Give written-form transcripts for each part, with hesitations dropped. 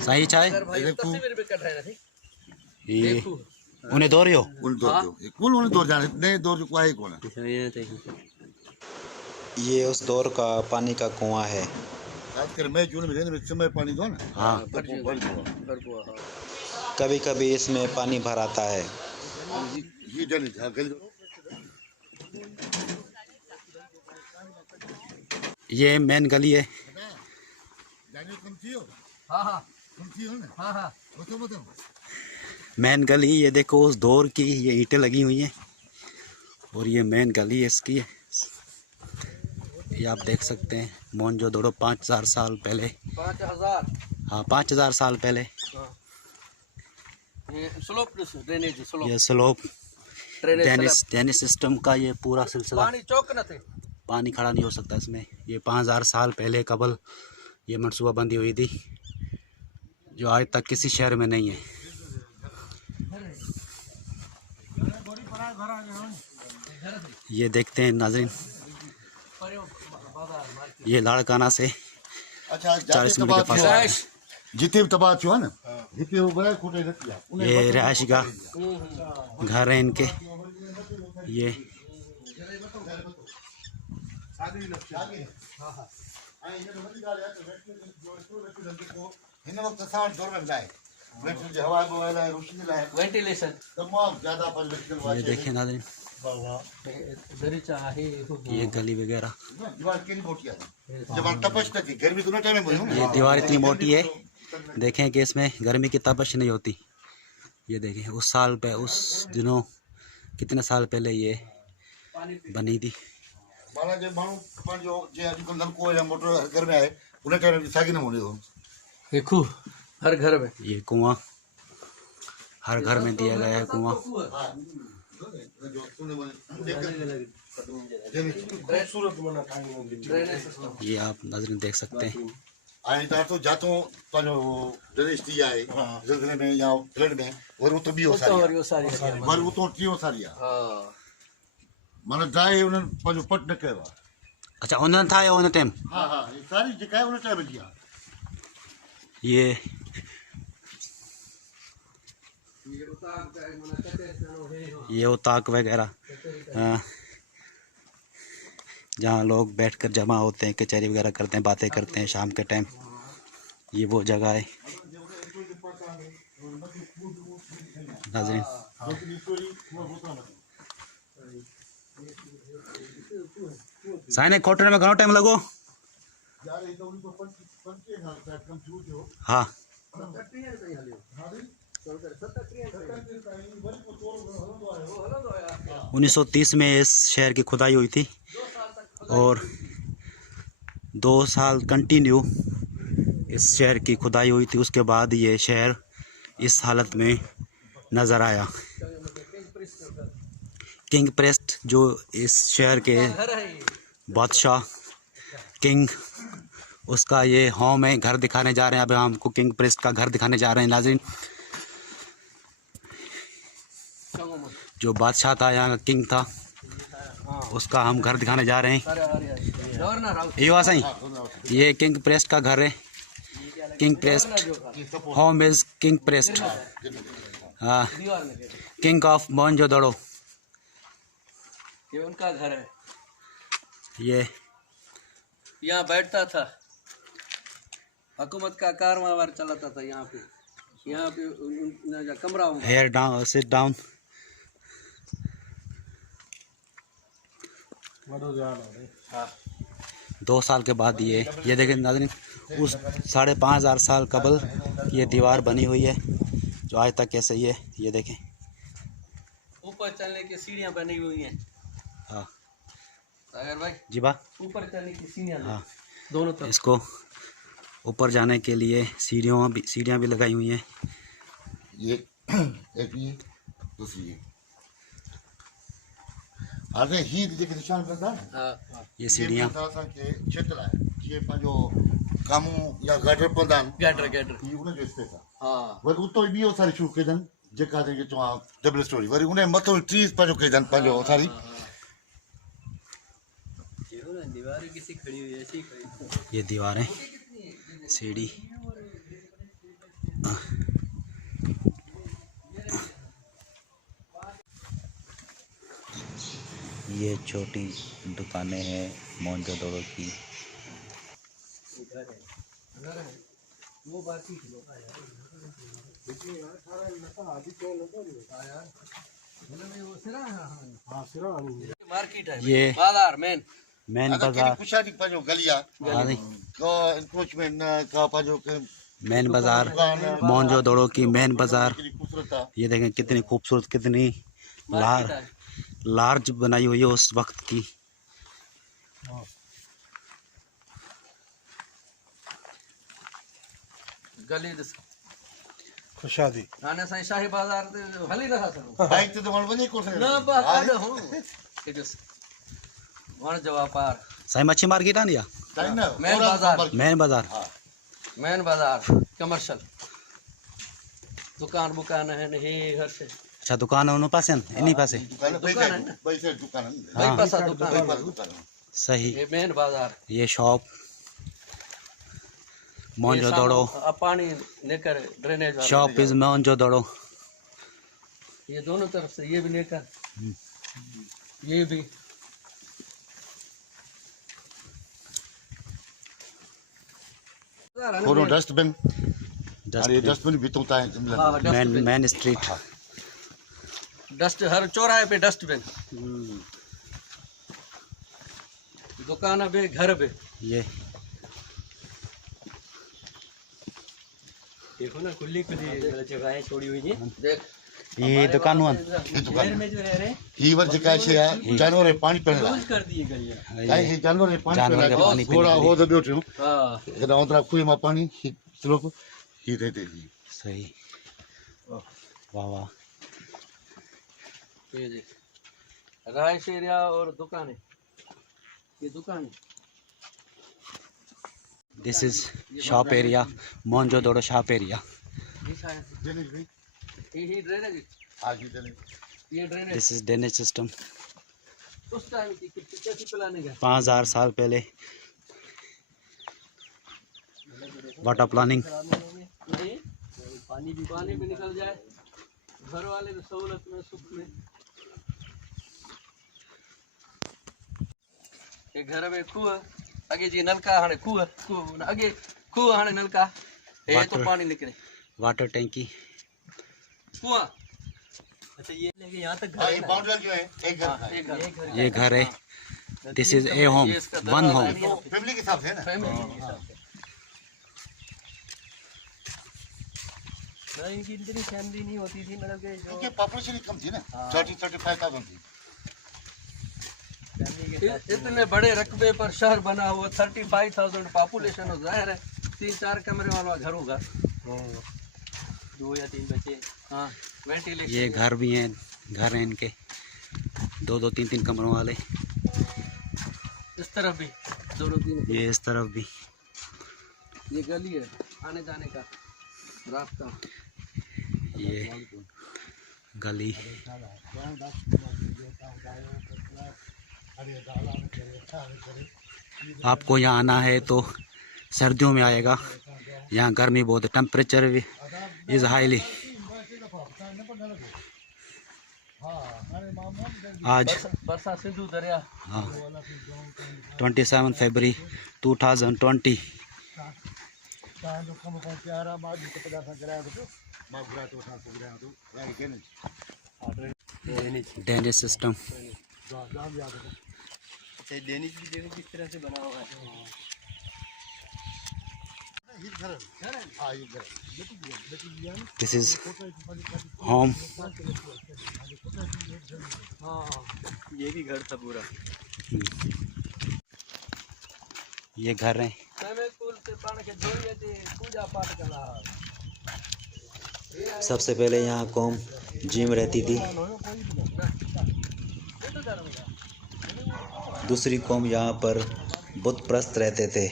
सही चाय ये उन्हें दो रही हो कौन उन्हें दौर जाने नहीं दौर को आए कौन ये उस दौर का पानी का कुआं है। खासकर मैं जून में रहने में समय पानी दो ना। हाँ कभी कभी इसमें पानी भर आता है। ये जल्दी ये मेन गली है। मेन गली ये देखो उस दौर की ये ईंटें लगी हुई हैं और ये मेन गली है इसकी। ये आप देख सकते हैं मोहनजोदड़ो 5000 साल पहले। 5000 हाँ 5000 साल पहले। ये स्लोप ड्रेनेज सिस्टम का ये पूरा सिलसिला। पानी खड़ा नहीं हो सकता इसमें। ये 5000 साल पहले कबल ये मनसूबाबंदी हुई थी जो आज तक किसी शहर में नहीं है। ये देखते हैं नाज़रीन ये लाड़काना से 40 मीटर के पास जितने भी तबाह हुआ ना जितने वो बड़ा खोटे लगती है। ये रिहायशी का घर है इनके। ये वेंटिलेशन ये देखें नाज़रीन ये गली वगैरह। ये दीवार इतनी मोटी है देखें कि इसमें गर्मी की तपश नहीं होती। ये देखें उस साल पे उस दिनों कितने साल पहले ये बनी थी। देखो हर घर में ये कुआं हर घर में दिया गया है कुआं। ये आप नाज़रीन देख सकते हैं। तो जातो ड्रेनेज थी आहे ज़िलज़िले में या फ्लड में वरी तो बियो सारी वरी वो तो टियो सारी आहे माना ड्राई उन्हनि पंहिंजो पट न कयो आहे। अच्छा उन्हनि था उन टाइम। हा हा सारी जेका आहे उन टाइम जी आहे। ये उताक वगैरह जहाँ लोग बैठकर जमा होते हैं कचहरी वगैरह करते हैं बातें करते हैं शाम के टाइम। ये वो जगह है नाज़रीन। साइने खोटने में घणो टाइम लगो। हाँ 1930 में इस शहर की खुदाई हुई थी और 2 साल कंटिन्यू इस शहर की खुदाई हुई थी। उसके बाद ये शहर इस हालत में नज़र आया। किंग प्रेस्ट जो इस शहर के बादशाह किंग उसका ये होम है। घर दिखाने जा रहे हैं। अभी हमको किंग प्रेस्ट का घर दिखाने जा रहे हैं नाज़रीन। जो बादशाह था यहाँ का किंग था उसका हम घर दिखाने जा रहे हैं। ये वाह सही ये किंग प्रेस्ट का घर है। King priest home is king priest king of Mohenjodaro. ये उनका घर है। ये यहाँ बैठता था हुकूमत का कारवां चलाता था यहाँ पे कमरा होगा। Hair down sit down. हाँ 2 साल के बाद ये देखें नाज़रीन उस 5500 साल कबल ये दीवार बनी हुई है जो आज तक कैसे ही है। ये देखें ऊपर चलने की सीढ़ियाँ बनी हुई हैं। हाँ सागर भाई जी बा ऊपर चलने की सीढ़ियाँ हाँ दोनों तरफ। इसको ऊपर जाने के लिए सीढ़ियाँ भी लगाई हुई हैं। ये एक ये दूसरी अरे ही जेके निशान कंदा हाँ ये सीढ़ियाँ के क्षेत्र है ये पंजो कामू या गाडर प्रदान गैटर ये उन जो स्पेस है। हाँ वरी उतो बियो सारी शुरू कजन जेका थे जो डबल स्टोरी वरी उन मतो ट्रीज पंजो कजन पंजो सारी दीवार किसी खड़ी हुई ऐसी खड़ी। ये दीवारें सीढ़ी ये छोटी दुकानें हैं मोहनजोदड़ो की। मार्केट है ये बाजार मेन मेन अगर बाजार, कुछ नहीं पंजो गलिया तो इंक्रोचमेंट का पंजो मेन बाजार मोहनजोदड़ो की मेन बाजार। खूबसूरत था। ये देखें कितनी खूबसूरत, कितनी लार्ज बनाई हुई है उस वक्त की। गली खुशादी आने साईं शाही बाजार ते हली रहा सर बाइक तो वण वने को ना बा काड हो इजस वण जवा पार साईं मच्छी मार्केट है या मेन बाजार मेन बाजार। मेन बाजार कमर्शियल दुकान बुकान है नहीं हर से अच्छा दुकान है उन पासे इन्हीं पासे। दुकान है ना पैसे दुकान भाई पासा दुकान दुकान सही। ये मेन बाजार ये शॉप मोहनजोदड़ो, अब पानी लेकर ड्रेनेज वाला शॉप इज मोहनजोदड़ो। ये दोनों तरफ से ये भी लेकर ये भी कोनो डस्टबिन और ये डस्टबिन भी तो होता है मेन मेन स्ट्रीट। डस्ट हर चौराहे पे डस्टबिन दुकान पे घर पे ये देखो ना खुली खुली जगहें छोड़ी हुई है देख ये दुकान हुआ ये दुकान में जो है रे ये वर्ष का है जानवर पानी पीने ला कर दिए गलियां ये जानवर पानी जानवर पीने के पानी ला थोड़ा हो तो बैठो हां इधर उधर कुएं में पानी स्लोप ये देते जी सही। वाह वाह। ये देख राइस एरिया और दुकानें ये दुकान this is shop area Mohenjodaro shop area. ये शायद दिनेश भाई ये ड्रेनेज आज ही दिनेश ये drainage this is drainage system. उस टाइम की कैसी प्लानिंग है 5000 साल पहले वाटर प्लानिंग। नहीं पानी भी निकल जाए घर वाले की सहूलत में सुख में ये घर में खूह आगे जी नलका हाने खूह आगे खूह हाने नलका ये तो पानी निकले वाटर टैंकी। कुआं अच्छा ये लेके यहाँ तक ये बाउंड्री जो है एक घर ये घर है। This is a home one home. Family के हिसाब से है ना इनकी इतनी फैमिली नहीं होती थी मतलब कि जो क्योंकि पॉपुलेशन ही कम थी ना 30-35,000 थी। इतने बड़े रकबे पर शहर बना हुआ 35,000 पॉपुलेशन हो जाहिर है 3-4 कमरे वाला घर होगा 2 या 3 बच्चे। हाँ वेंटिलेशन ये घर भी हैं, घर हैं इनके 2-2 3-3 कमरों वाले। इस तरफ भी 2-3 ये इस तरफ भी ये गली है आने जाने का रास्ता ये गली। आपको यहाँ आना है तो सर्दियों में आएगा। यहाँ गर्मी बहुत है, टेम्परेचर इज हाईली। आज बरसा सिंधु दरिया हाँ 27 फरवरी 2020। Drainage system. ड्रेनेज भी देखो किस तरह से बना हुआ है। This is home. हाँ ये भी घर था पूरा। ये घर है। पूजा पाठ करा सबसे पहले यहाँ कौम जिम रहती थी, दूसरी कौम यहाँ पर बुत प्रस्त रहते थे।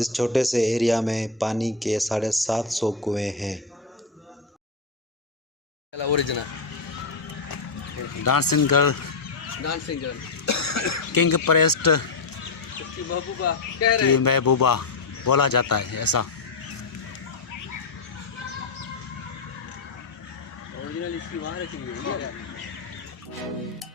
इस छोटे से एरिया में पानी के 750 कुएं हैं। Original dancing girl, king priest उसकी महबूबा कह रहे की महबूबा बोला जाता है ऐसा। ओरिजिनल इसकी वहाँ रखी हुई है।